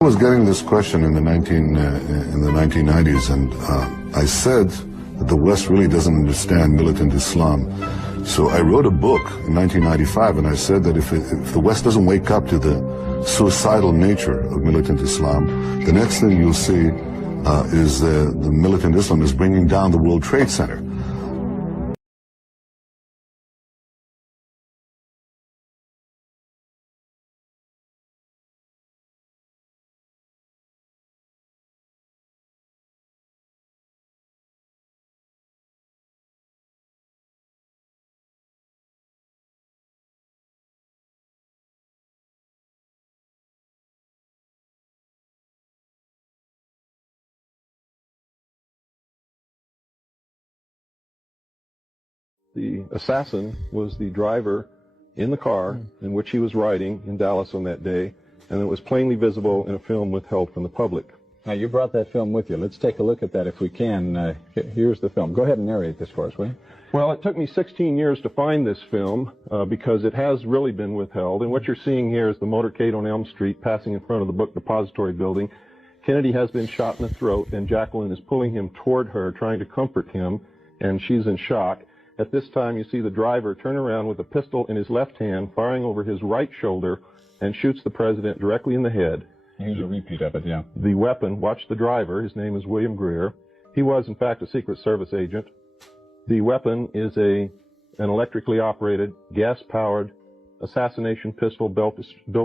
I was getting this question in the 1990s, and I said that the West really doesn't understand militant Islam. So I wrote a book in 1995, and I said that if the West doesn't wake up to the suicidal nature of militant Islam, the next thing you'll see is the militant Islam is bringing down the World Trade Center. The assassin was the driver in the car in which he was riding in Dallas on that day, and it was plainly visible in a film withheld from the public. Now, you brought that film with you. Let's take a look at that if we can. Here's the film. Go ahead and narrate this for us, will you? Well, it took me 16 years to find this film because it has really been withheld, and what you're seeing here is the motorcade on Elm Street passing in front of the book depository building. Kennedy has been shot in the throat, and Jacqueline is pulling him toward her, trying to comfort him, and she's in shock. At this time, you see the driver turn around with a pistol in his left hand, firing over his right shoulder, and shoots the president directly in the head. Here's a repeat of it, yeah. The weapon, watch the driver, his name is William Greer. He was, in fact, a Secret Service agent. The weapon is an electrically operated, gas-powered assassination pistol built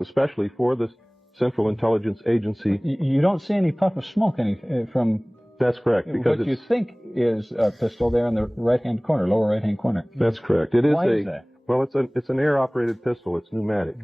especially for the Central Intelligence Agency. You don't see any puff of smoke from... That's correct. Because what you think is a pistol there in the right-hand corner, lower right-hand corner. That's correct. It is Why is that? Well, it's an air-operated pistol. It's pneumatic.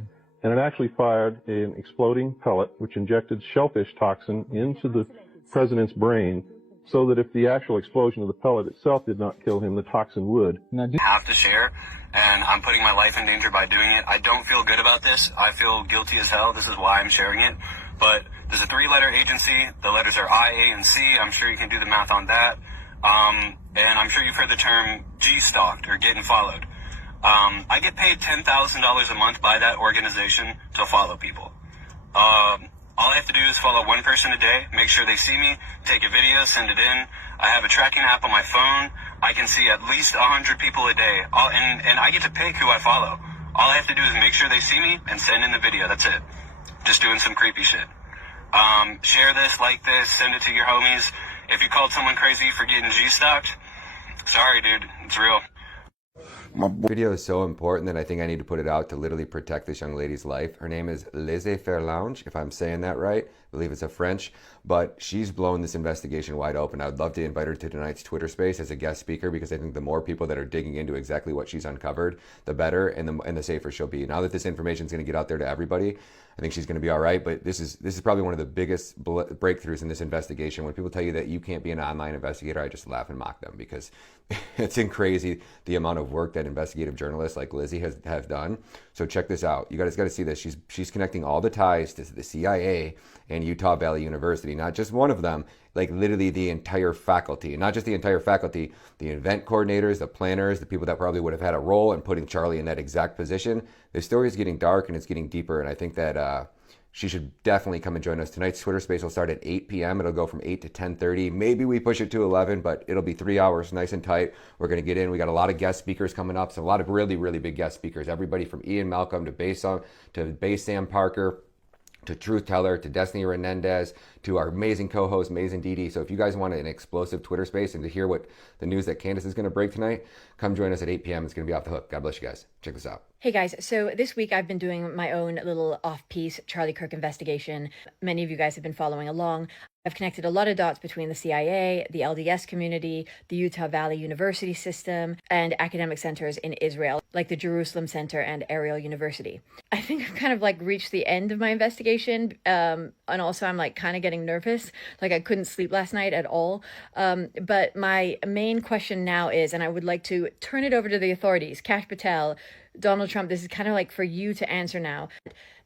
And it actually fired an exploding pellet which injected shellfish toxin into the president's brain so that if the actual explosion of the pellet itself did not kill him, the toxin would. Now, have to share, and I'm putting my life in danger by doing it. I don't feel good about this. I feel guilty as hell. This is why I'm sharing it. But there's a 3-letter agency. The letters are I, A, and C. I'm sure you can do the math on that. And I'm sure you've heard the term G-stalked or getting followed. I get paid $10,000 a month by that organization to follow people. All I have to do is follow one person a day, make sure they see me, take a video, send it in. I have a tracking app on my phone. I can see at least 100 people a day. And I get to pick who I follow. All I have to do is make sure they see me and send in the video. That's it. Just doing some creepy shit. Share this, like this, send it to your homies. If you called someone crazy for getting G-stalked, sorry, dude. It's real. Video is so important that I think I need to put it out to literally protect this young lady's life. Her name is Laissez-Faire Lounge, if I'm saying that right. I believe it's a French, but she's blown this investigation wide open. I would love to invite her to tonight's Twitter space as a guest speaker because I think the more people that are digging into exactly what she's uncovered, the better and the safer she'll be. Now that this information is going to get out there to everybody, I think she's going to be all right, but this is probably one of the biggest breakthroughs in this investigation. When people tell you that you can't be an online investigator, I just laugh and mock them because it's crazy the amount of work that investigative journalists like Lizzie have done. So check this out. You guys got to see this. She's connecting all the ties to the CIA and Utah Valley University, not just one of them, like literally the entire faculty, and not just the entire faculty, the event coordinators, the planners, the people that probably would have had a role in putting Charlie in that exact position. The story is getting dark and it's getting deeper, and I think that she should definitely come and join us. Tonight's Twitter space will start at 8 p.m. It'll go from 8 to 10:30. Maybe we push it to 11, but it'll be 3 hours, nice and tight. We're going to get in. We got a lot of guest speakers coming up, so a lot of really, really big guest speakers. Everybody from Ian Malcolm to Bass Sam Parker, to Truth Teller, to Destiny Renendez, to our amazing co-host, Mazen Didi. So if you guys want an explosive Twitter space and to hear what the news that Candace is going to break tonight, come join us at 8 p.m. It's going to be off the hook. God bless you guys. Check this out. Hey guys, so this week I've been doing my own little off-piece Charlie Kirk investigation. Many of you guys have been following along. I've connected a lot of dots between the CIA, the LDS community, the Utah Valley University system, and academic centers in Israel, like the Jerusalem Center and Ariel University. I think I've kind of like reached the end of my investigation, and also I'm like kind of getting nervous. Like I couldn't sleep last night at all. But my main question now is, and I would like to turn it over to the authorities, Kash Patel, Donald Trump, this is kind of like for you to answer now.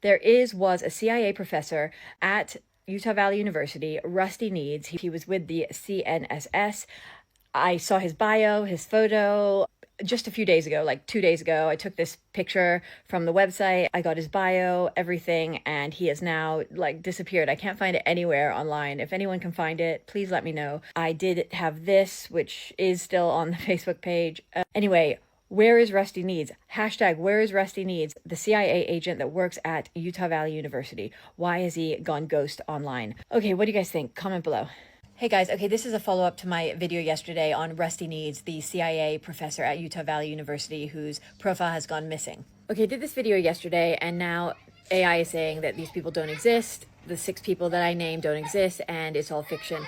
There was a CIA professor at Utah Valley University, Rusty Needs. He was with the CNSS. I saw his bio, his photo. just a few days ago, like 2 days ago, I took this picture from the website. I got his bio, everything, and he has now like disappeared. I can't find it anywhere online. If anyone can find it, please let me know. I did have this, which is still on the Facebook page. Anyway, where is Rusty Needs? Hashtag where is Rusty Needs? The CIA agent that works at Utah Valley University. Why has he gone ghost online? Okay, what do you guys think? Comment below. Hey guys, okay, this is a follow-up to my video yesterday on Rusty Needs, the CIA professor at Utah Valley University whose profile has gone missing. Okay, I did this video yesterday and now AI is saying that these people don't exist. The 6 people that I named don't exist and it's all fiction.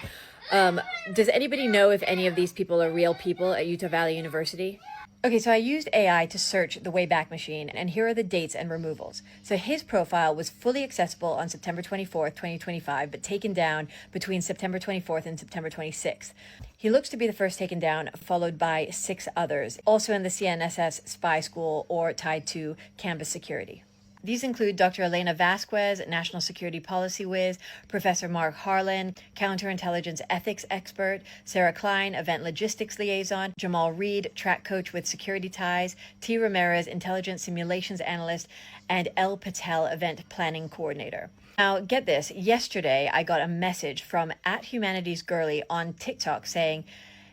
Does anybody know if any of these people are real people at Utah Valley University? Okay, so I used AI to search the Wayback Machine, and here are the dates and removals. So his profile was fully accessible on September 24th, 2025, but taken down between September 24th and September 26th. He looks to be the first taken down, followed by 6 others, also in the CNSS spy school or tied to campus security. These include Dr. Elena Vasquez, National Security Policy Whiz, Professor Mark Harlan, Counterintelligence Ethics Expert, Sarah Klein, Event Logistics Liaison, Jamal Reed, Track Coach with Security Ties, T. Ramirez, Intelligence Simulations Analyst, and L. Patel, Event Planning Coordinator. Now, get this, yesterday I got a message from @HumanitiesGirly on TikTok saying,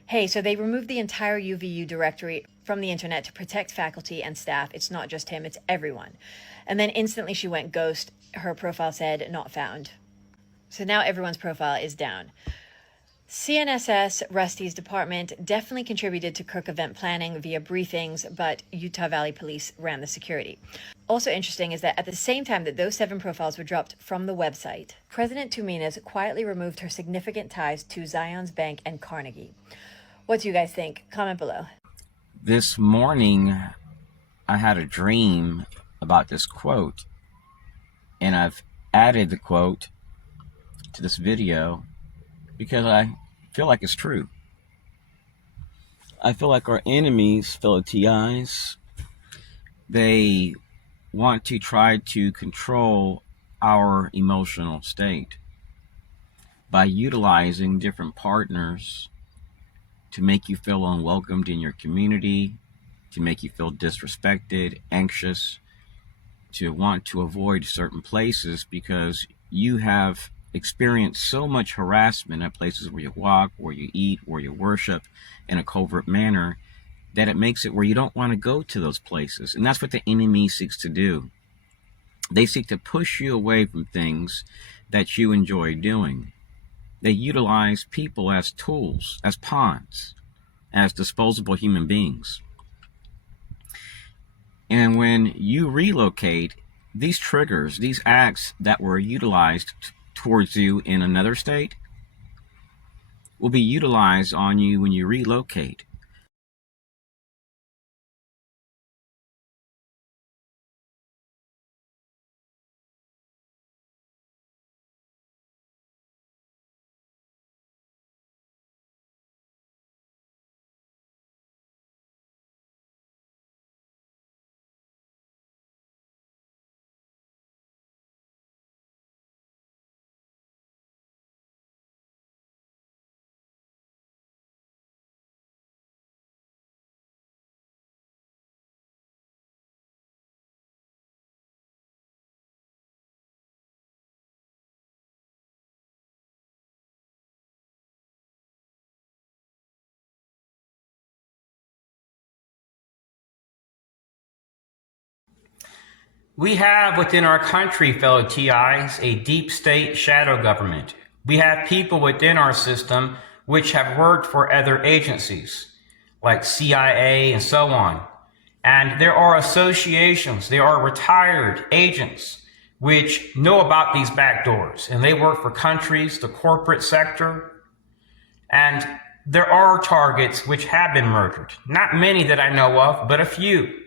hey, so they removed the entire UVU directory from the internet to protect faculty and staff. It's not just him, it's everyone. And then instantly she went ghost. Her profile said not found. So now everyone's profile is down. CNSS Rusty's department definitely contributed to Kirk event planning via briefings, but Utah Valley Police ran the security. Also interesting is that at the same time that those 7 profiles were dropped from the website, President Tuminas quietly removed her significant ties to Zions Bank and Carnegie. What do you guys think? Comment below. This morning, I had a dream about this quote, and I've added the quote to this video because I feel like it's true. I feel like our enemies, fellow TIs, they want to try to control our emotional state by utilizing different partners to make you feel unwelcomed in your community, to make you feel disrespected, anxious, to want to avoid certain places because you have experienced so much harassment at places where you walk, where you eat, where you worship in a covert manner, that it makes it where you don't want to go to those places. And that's what the enemy seeks to do. They seek to push you away from things that you enjoy doing. They utilize people as tools, as pawns, as disposable human beings. And when you relocate, these triggers, these acts that were utilized towards you in another state will be utilized on you when you relocate. We have within our country, fellow TIs, a deep state shadow government. We have people within our system which have worked for other agencies like CIA and so on. And there are associations, there are retired agents which know about these backdoors, and they work for countries, the corporate sector. And there are targets which have been murdered. Not many that I know of, but a few.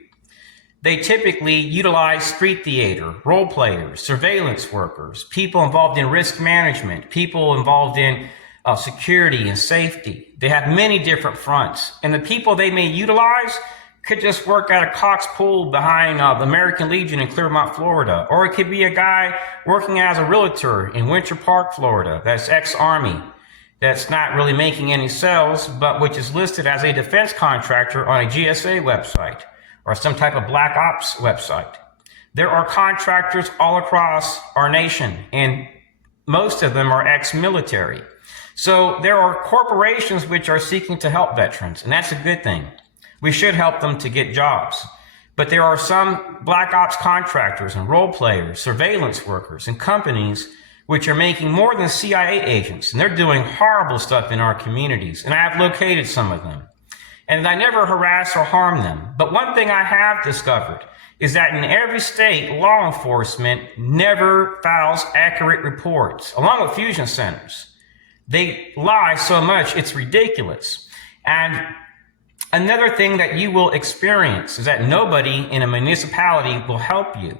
They typically utilize street theater, role players, surveillance workers, people involved in risk management, people involved in security and safety. They have many different fronts. And the people they may utilize could just work at a Cox pool behind the American Legion in Clearmont, Florida. Or it could be a guy working as a realtor in Winter Park, Florida, that's ex-Army. that's not really making any sales, but which is listed as a defense contractor on a GSA website or some type of black ops website. There are contractors all across our nation, and most of them are ex-military. So there are corporations which are seeking to help veterans, and that's a good thing. We should help them to get jobs. But there are some black ops contractors and role players, surveillance workers, and companies which are making more than CIA agents, and they're doing horrible stuff in our communities, and I have located some of them. And I never harass or harm them. But one thing I have discovered is that in every state, law enforcement never files accurate reports, along with fusion centers. They lie so much, it's ridiculous. And another thing that you will experience is that nobody in a municipality will help you.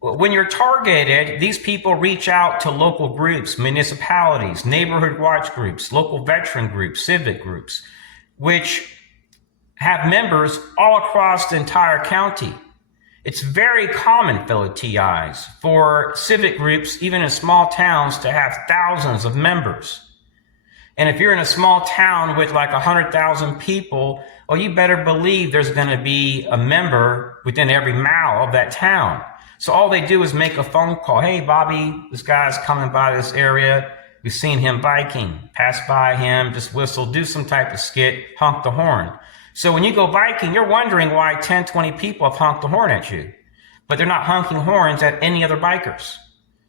When you're targeted, these people reach out to local groups, municipalities, neighborhood watch groups, local veteran groups, civic groups, which have members all across the entire county. It's very common, fellow TIs, for civic groups, even in small towns, to have thousands of members. And if you're in a small town with like 100,000 people, well, you better believe there's going to be a member within every mile of that town. So all they do is make a phone call. Hey, Bobby, this guy's coming by this area. We've seen him biking. Pass by him, just whistle, do some type of skit, honk the horn. So when you go biking, you're wondering why 10, 20 people have honked the horn at you. But they're not honking horns at any other bikers.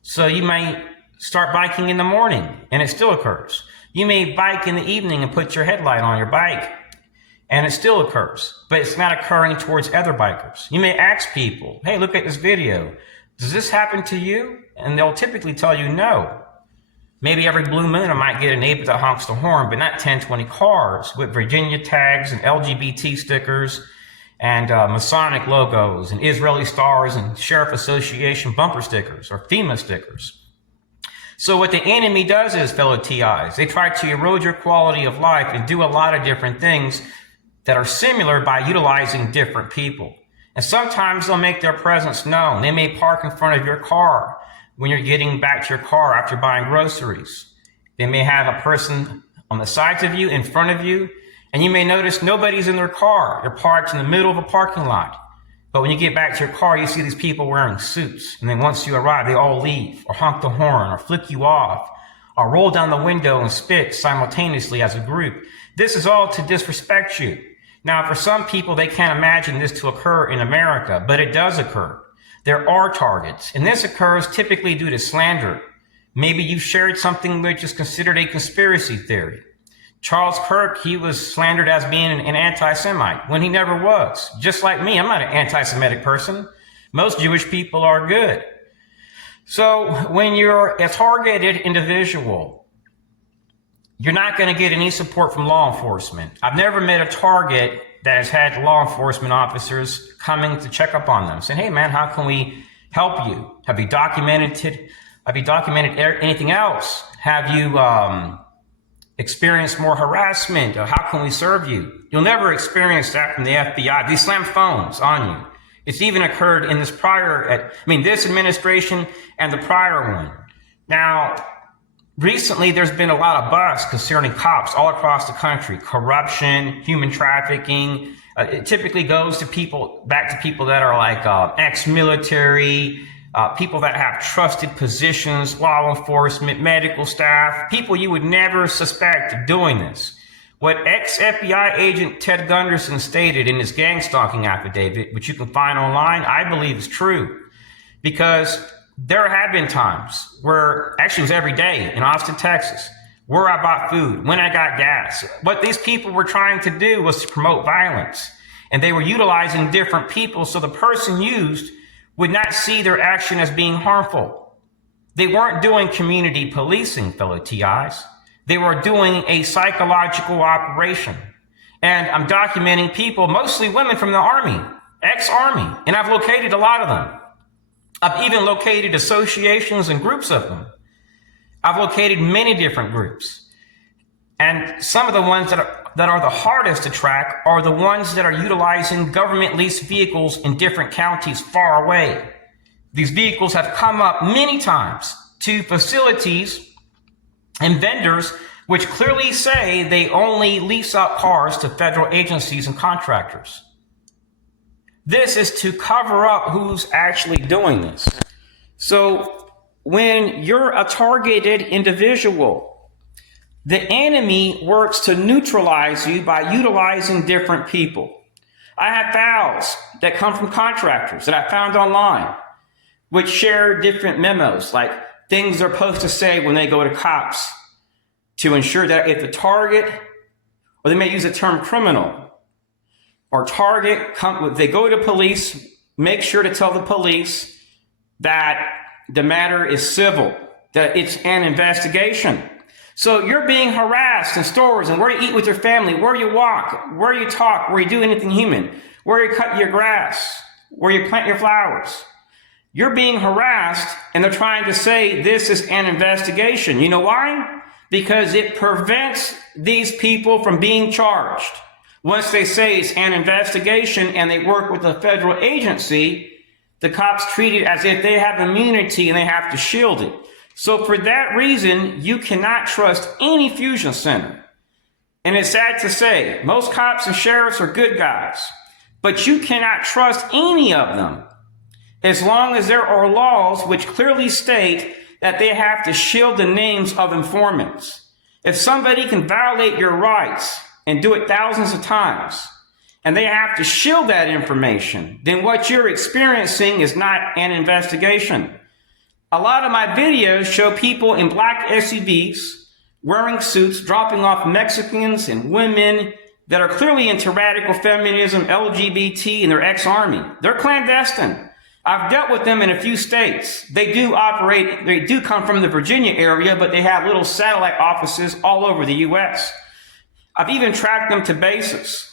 So you may start biking in the morning, and it still occurs. You may bike in the evening and put your headlight on your bike, and it still occurs, but it's not occurring towards other bikers. You may ask people, hey, look at this video. Does this happen to you? And they'll typically tell you no. Maybe every blue moon I might get a neighbor that honks the horn, but not 10, 20 cars with Virginia tags and LGBT stickers and Masonic logos and Israeli stars and Sheriff Association bumper stickers or FEMA stickers. So what the enemy does is, fellow TIs, they try to erode your quality of life and do a lot of different things that are similar by utilizing different people. And sometimes they'll make their presence known. They may park in front of your car when you're getting back to your car after buying groceries. They may have a person on the sides of you, in front of you, and you may notice nobody's in their car. They're parked in the middle of a parking lot. But when you get back to your car, you see these people wearing suits. And then once you arrive, they all leave or honk the horn or flick you off or roll down the window and spit simultaneously as a group. This is all to disrespect you. Now, for some people, they can't imagine this to occur in America, but it does occur. There are targets, and this occurs typically due to slander. Maybe you shared something which is considered a conspiracy theory. Charles Kirk, he was slandered as being an anti-Semite when he never was. Just like me, I'm not an anti-Semitic person. Most Jewish people are good. So when you're a targeted individual, you're not going to get any support from law enforcement. I've never met a target that has had law enforcement officers coming to check up on them, saying, hey man, how can we help you? Have you documented anything else? Have you experienced more harassment? Or how can we serve you? You'll never experience that from the FBI. They slam phones on you. It's even occurred in this this administration and the prior one. Now, recently, there's been a lot of buzz concerning cops all across the country. Corruption, human trafficking. It typically goes to back to people that are like ex-military, people that have trusted positions, law enforcement, medical staff, people you would never suspect of doing this. What ex-FBI agent Ted Gunderson stated in his gang stalking affidavit, which you can find online, I believe is true. Because there have been times where, actually it was every day in Austin, Texas, where I bought food, when I got gas. What these people were trying to do was to promote violence. And they were utilizing different people so the person used would not see their action as being harmful. They weren't doing community policing, fellow TIs. They were doing a psychological operation. And I'm documenting people, mostly women from the Army, ex-Army, and I've located a lot of them. I've even located associations and groups of them. I've located many different groups. And some of the ones that are the hardest to track are the ones that are utilizing government leased vehicles in different counties far away. These vehicles have come up many times to facilities and vendors which clearly say they only lease out cars to federal agencies and contractors. This is to cover up who's actually doing this. So when you're a targeted individual, the enemy works to neutralize you by utilizing different people. I have files that come from contractors that I found online, which share different memos, like things they're supposed to say when they go to cops to ensure that if the target, or they may use the term criminal, or target, they go to police, make sure to tell the police that the matter is civil, that it's an investigation. So you're being harassed in stores and where you eat with your family, where you walk, where you talk, where you do anything human, where you cut your grass, where you plant your flowers. You're being harassed and they're trying to say this is an investigation. You know why? Because it prevents these people from being charged. Once they say it's an investigation and they work with a federal agency, the cops treat it as if they have immunity and they have to shield it. So for that reason, you cannot trust any fusion center. And it's sad to say, most cops and sheriffs are good guys, but you cannot trust any of them as long as there are laws which clearly state that they have to shield the names of informants. If somebody can violate your rights and do it thousands of times, and they have to shield that information, then what you're experiencing is not an investigation. A lot of my videos show people in black SUVs wearing suits, dropping off Mexicans and women that are clearly into radical feminism, LGBT, and they're ex-army. They're clandestine. I've dealt with them in a few states. They do come from the Virginia area, but they have little satellite offices all over the U.S. I've even tracked them to bases.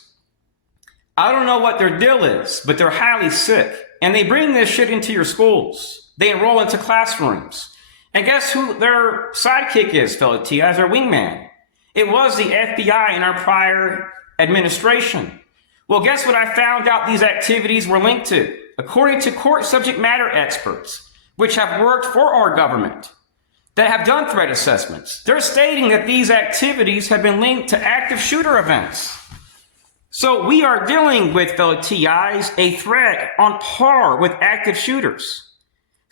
I don't know what their deal is, but they're highly sick. And they bring this shit into your schools. They enroll into classrooms. And guess who their sidekick is, fellow T, as their wingman? It was the FBI in our prior administration. Well, guess what I found out these activities were linked to? According to court subject matter experts, which have worked for our government, that have done threat assessments, they're stating that these activities have been linked to active shooter events. So we are dealing with, fellow TIs, a threat on par with active shooters.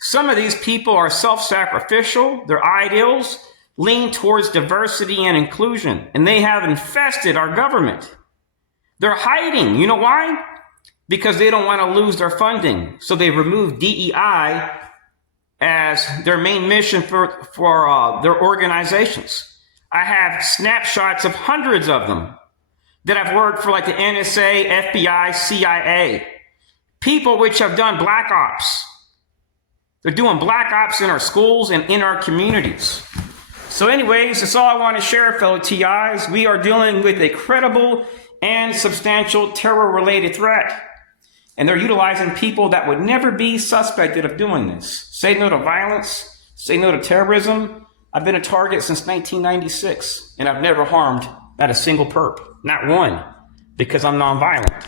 Some of these people are self-sacrificial. Their ideals lean towards diversity and inclusion, and they have infested our government. They're hiding. You know why? Because they don't want to lose their funding. So they removed DEI as their main mission for their organizations. I have snapshots of hundreds of them that have worked for like the NSA, FBI, CIA. People which have done black ops. They're doing black ops in our schools and in our communities. So anyways, that's all I want to share, fellow TIs. We are dealing with a credible and substantial terror-related threat. And they're utilizing people that would never be suspected of doing this. Say no to violence. Say no to terrorism. I've been a target since 1996, and I've never harmed not a single perp. Not one. Because I'm nonviolent.